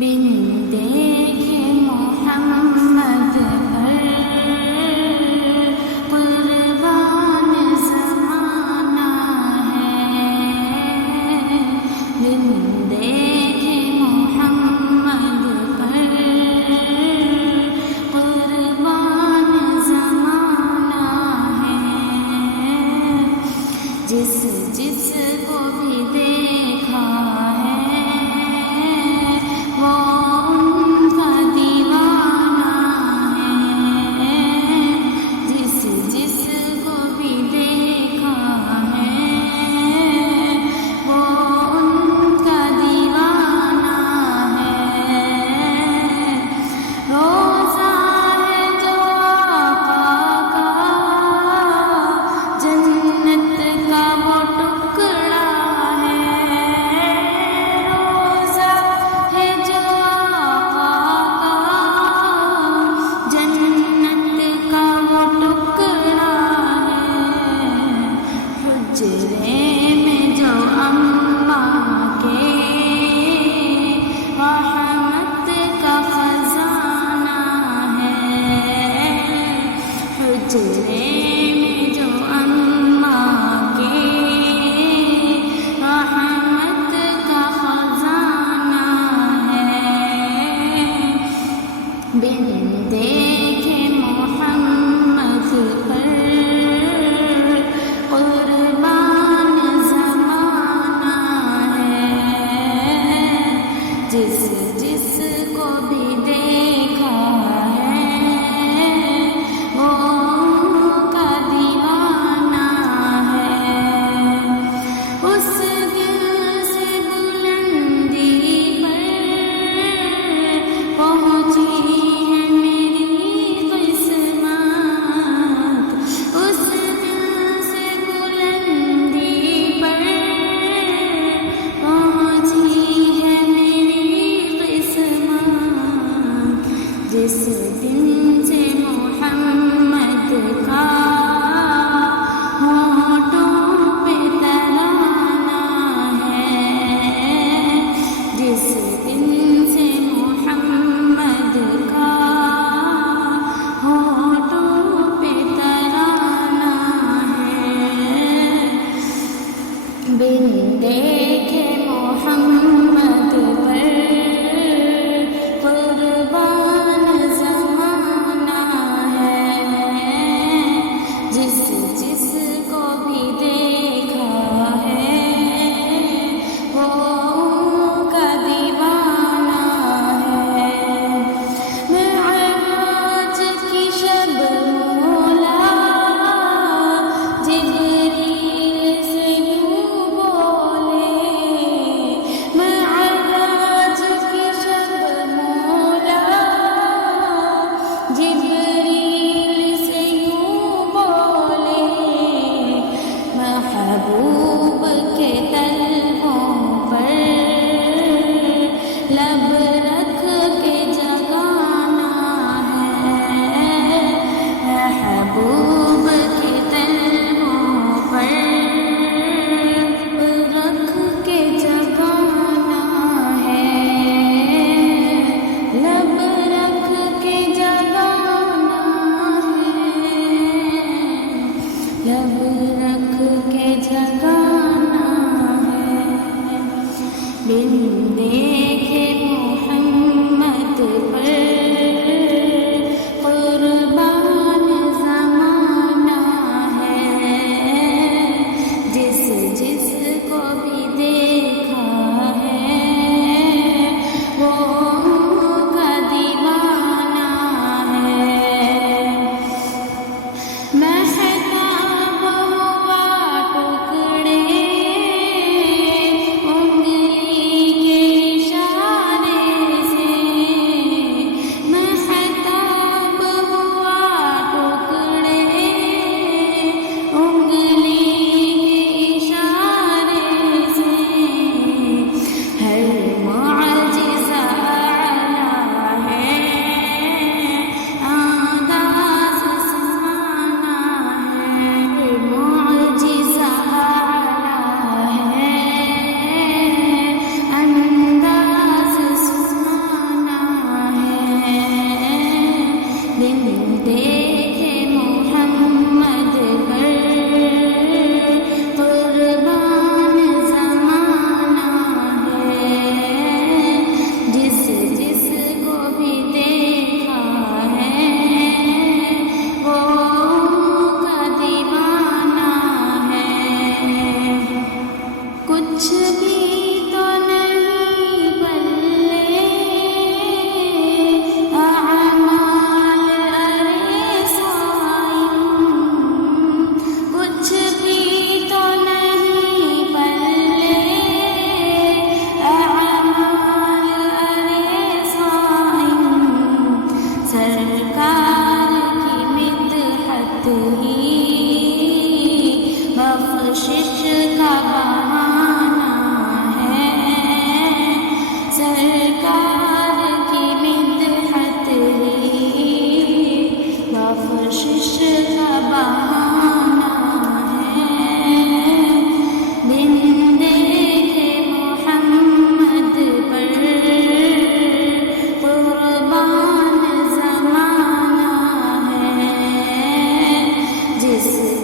बिन देखे मोहम्मद पर कुर्बान ज़माना है। बिन देखे मोहम्मद पर कुर्बान ज़माना है। जिस जिस को भी देखा है वो उनका दीवाना है। जिस जिस को भी देखा है वो उनका दीवाना है। रोज़ा है जो आका का जन्नत का वो टुकड़ा है। रोज़ा है जो आका का जन्नत का वो टुकड़ा है। हुज्रे में जो अम्मा के रहमत का खजाना है। हुज्रे में जो अम्मा के रहमत का खजाना है। बिन देखे मोहम्मद पर कुर्बान ज़माना है। जिस जिस को भी देखा है वो उनका दीवाना है। उस दिल से बुलंदी पर पहुँची है मेरी किस्मत। उस दिल से बुलंदी पर पहुँची है मेरी किस्मत। जिस दिन से मोहम्मद का होठों पे तराना है। जिस दिन से मोहम्मद का होठों पे तराना है। बिन देखे मोहम्मद पर कुर्बान ज़माना है। जिस जिस को भी देखा है वो उनका दीवाना جس